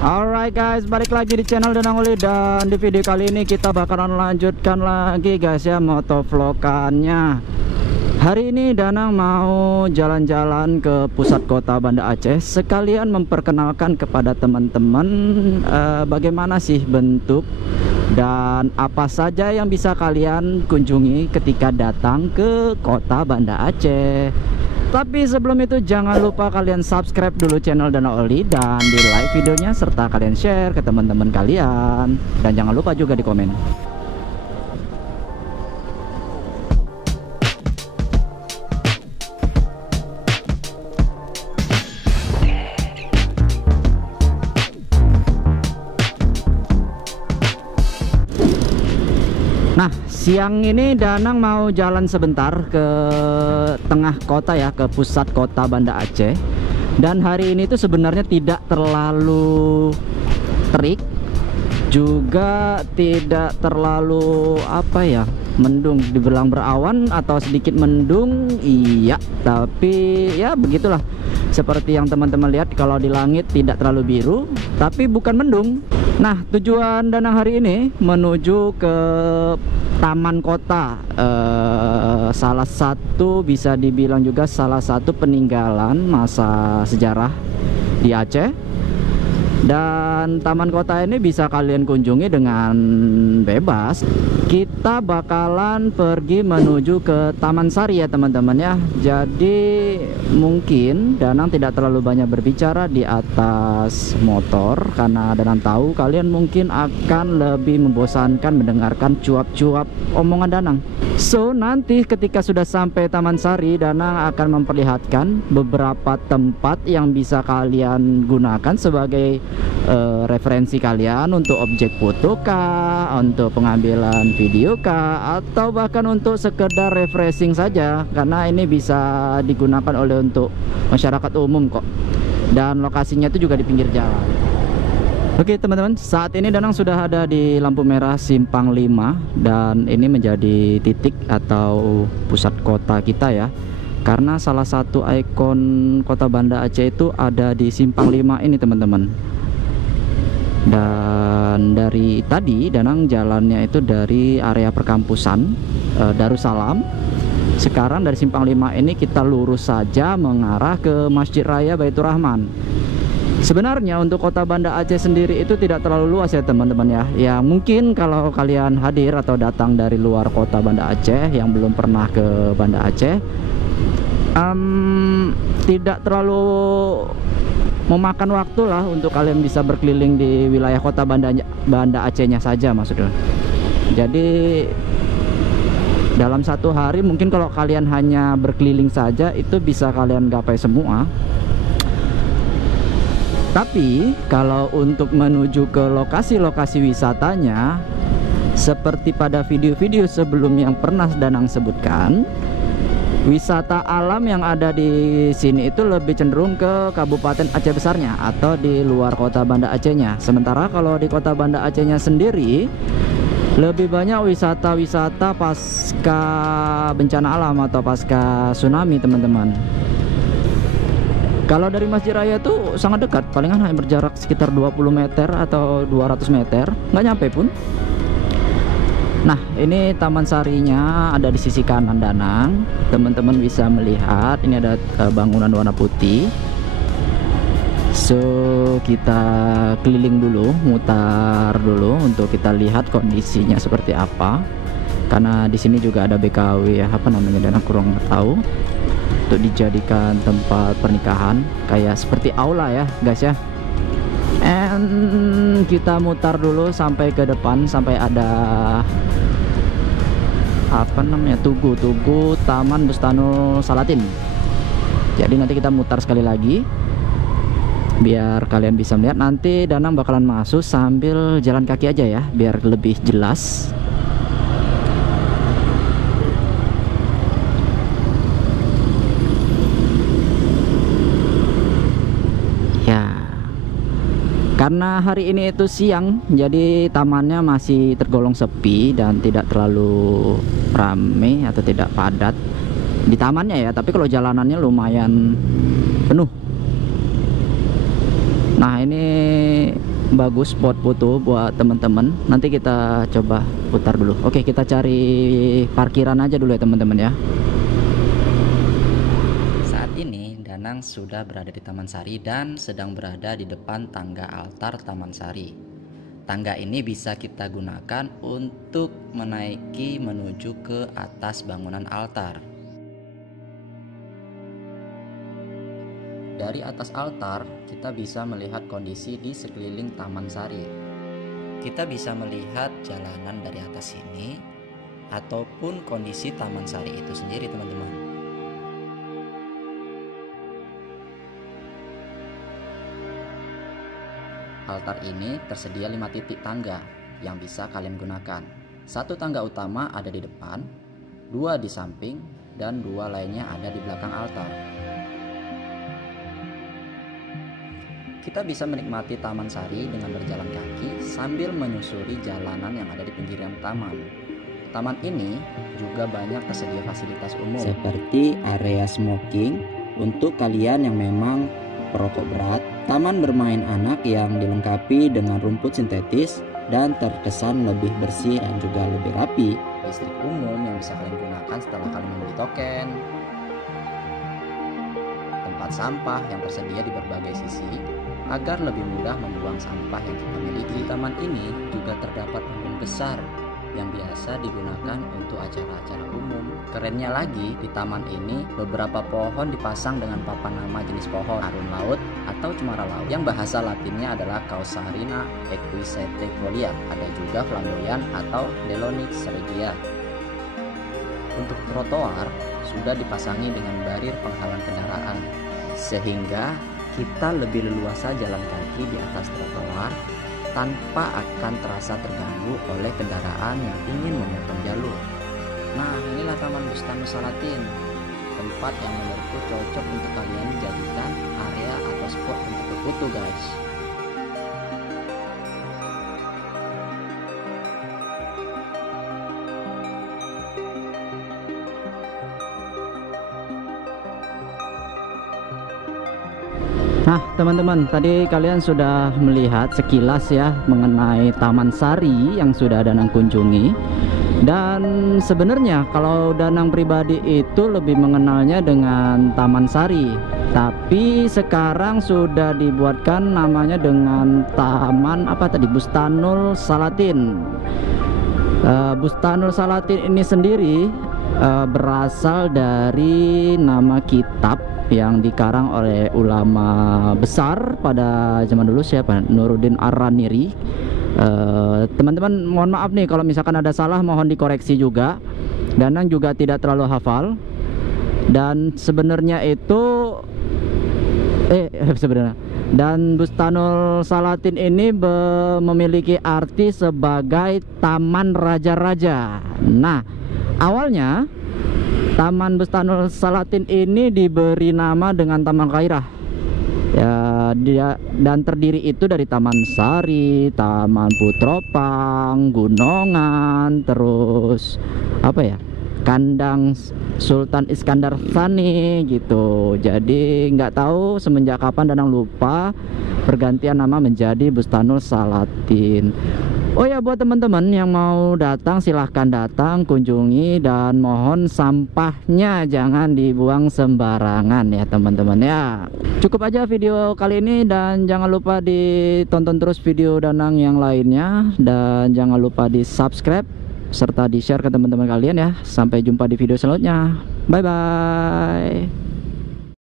Alright guys, balik lagi di channel Danang Oli. Dan di video kali ini kita bakalan lanjutkan lagi guys ya motovlogannya. Hari ini Danang mau jalan-jalan ke pusat kota Banda Aceh, sekalian memperkenalkan kepada teman-teman bagaimana sih bentuk dan apa saja yang bisa kalian kunjungi ketika datang ke kota Banda Aceh. Tapi sebelum itu jangan lupa kalian subscribe dulu channel Danang Oli dan di like videonya, serta kalian share ke teman-teman kalian, dan jangan lupa juga di komen. Nah, siang ini Danang mau jalan sebentar ke tengah kota ya, ke pusat kota Banda Aceh. Dan hari ini tuh sebenarnya tidak terlalu terik, juga tidak terlalu mendung, dibilang berawan atau sedikit mendung, iya, tapi ya begitulah. Seperti yang teman-teman lihat, kalau di langit tidak terlalu biru, tapi bukan mendung. Nah, tujuan Danang hari ini menuju ke taman kota, salah satu, bisa dibilang juga salah satu peninggalan masa sejarah di Aceh. Dan taman kota ini bisa kalian kunjungi dengan bebas. Kita bakalan pergi menuju ke Taman Sari ya teman-teman ya. Jadi mungkin Danang tidak terlalu banyak berbicara di atas motor, karena Danang tahu kalian mungkin akan lebih membosankan mendengarkan cuap-cuap omongan Danang. So nanti ketika sudah sampai Taman Sari, Danang akan memperlihatkan beberapa tempat yang bisa kalian gunakan sebagai referensi kalian untuk objek foto kah, untuk pengambilan video kah, atau bahkan untuk sekedar refreshing saja, karena ini bisa digunakan oleh untuk masyarakat umum kok. Dan lokasinya itu juga di pinggir jalan. Oke teman-teman, saat ini Danang sudah ada di lampu merah Simpang 5, dan ini menjadi titik atau pusat kota kita ya, karena salah satu ikon kota Banda Aceh itu ada di Simpang 5 ini teman-teman. Dan dari tadi Danang jalannya itu dari area perkampusan Darussalam. Sekarang dari Simpang 5 ini kita lurus saja mengarah ke Masjid Raya Baitur Rahman. Sebenarnya untuk kota Banda Aceh sendiri itu tidak terlalu luas ya teman-teman ya. Ya mungkin kalau kalian hadir atau datang dari luar kota Banda Aceh yang belum pernah ke Banda Aceh, tidak terlalu memakan waktu lah untuk kalian bisa berkeliling di wilayah kota Banda Acehnya saja maksudnya. Jadi dalam satu hari mungkin kalau kalian hanya berkeliling saja itu bisa kalian gapai semua. Tapi kalau untuk menuju ke lokasi-lokasi wisatanya, seperti pada video-video sebelum yang pernah Danang sebutkan, wisata alam yang ada di sini itu lebih cenderung ke Kabupaten Aceh Besarnya atau di luar kota Banda Acehnya. Sementara kalau di kota Banda Acehnya sendiri lebih banyak wisata-wisata pasca bencana alam atau pasca tsunami teman-teman. Kalau dari Masjid Raya itu sangat dekat, palingan hanya berjarak sekitar 20 meter atau 200 meter, nggak nyampe pun. Nah, ini Taman Sarinya ada di sisi kanan Danang. Teman-teman bisa melihat ini ada bangunan warna putih. So, kita keliling dulu, mutar dulu untuk kita lihat kondisinya seperti apa. Karena di sini juga ada BKW ya, apa namanya Danang kurang tahu. Untuk dijadikan tempat pernikahan, kayak seperti aula ya, guys ya. And kita mutar dulu sampai ke depan, sampai ada apa namanya, Tugu Taman Bustanul Salatin. Jadi nanti kita mutar sekali lagi biar kalian bisa melihat. Nanti Danang bakalan masuk sambil jalan kaki aja ya, biar lebih jelas. Karena hari ini itu siang, jadi tamannya masih tergolong sepi dan tidak terlalu ramai atau tidak padat di tamannya ya. Tapi kalau jalanannya lumayan penuh. Nah ini bagus spot foto buat teman-teman. Nanti kita coba putar dulu. Oke, kita cari parkiran aja dulu ya teman-teman ya. Saat ini Danang sudah berada di Taman Sari dan sedang berada di depan tangga altar Taman Sari. Tangga ini bisa kita gunakan untuk menaiki menuju ke atas bangunan altar. Dari atas altar, kita bisa melihat kondisi di sekeliling Taman Sari. Kita bisa melihat jalanan dari atas sini, ataupun kondisi Taman Sari itu sendiri, teman-teman. Altar ini tersedia 5 titik tangga yang bisa kalian gunakan. 1 tangga utama ada di depan, 2 di samping, dan 2 lainnya ada di belakang altar. Kita bisa menikmati Taman Sari dengan berjalan kaki sambil menyusuri jalanan yang ada di pinggiran taman. Taman ini juga banyak tersedia fasilitas umum seperti area smoking untuk kalian yang memang perokok berat, taman bermain anak yang dilengkapi dengan rumput sintetis dan terkesan lebih bersih dan juga lebih rapi, listrik umum yang bisa kalian gunakan setelah kalian membeli token, tempat sampah yang tersedia di berbagai sisi agar lebih mudah membuang sampah yang kita miliki. Di taman ini juga terdapat panggung besar yang biasa digunakan untuk acara-acara umum. Kerennya lagi, di taman ini beberapa pohon dipasang dengan papan nama jenis pohon arun laut atau cemara laut yang bahasa latinnya adalah Causarina equisetifolia. Ada juga flamboyan atau Delonix regia. Untuk trotoar sudah dipasangi dengan barir penghalang kendaraan, sehingga kita lebih leluasa jalan kaki di atas trotoar tanpa akan terasa terganggu oleh kendaraan yang ingin memotong jalur. Nah, inilah Taman Bustanul Salatin, tempat yang menurutku cocok untuk kalian jadikan area atau spot untuk berfoto, guys. Nah teman-teman, tadi kalian sudah melihat sekilas ya mengenai Taman Sari yang sudah Danang kunjungi. Dan sebenarnya kalau Danang pribadi itu lebih mengenalnya dengan Taman Sari, tapi sekarang sudah dibuatkan namanya dengan Taman apa tadi, Bustanul Salatin. Bustanul Salatin ini sendiri berasal dari nama kitab yang dikarang oleh ulama besar pada zaman dulu, siapa? Nuruddin Ar-Raniri. Teman-teman mohon maaf nih kalau misalkan ada salah, mohon dikoreksi juga. Danang juga tidak terlalu hafal. Dan sebenarnya itu sebenarnya dan Bustanul Salatin ini memiliki arti sebagai taman raja-raja. Nah, awalnya Taman Bustanul Salatin ini diberi nama dengan Taman Khairah ya, dan terdiri itu dari Taman Sari, Taman Putropang, Gunongan, terus apa ya, Kandang Sultan Iskandar Tsani gitu. Jadi nggak tahu semenjak kapan, Danang lupa, pergantian nama menjadi Bustanul Salatin. Oh ya, buat teman-teman yang mau datang silahkan datang, kunjungi, dan mohon sampahnya jangan dibuang sembarangan ya teman-teman ya. Cukup aja video kali ini, dan jangan lupa ditonton terus video Danang yang lainnya, dan jangan lupa di subscribe serta di share ke teman-teman kalian ya. Sampai jumpa di video selanjutnya, bye bye.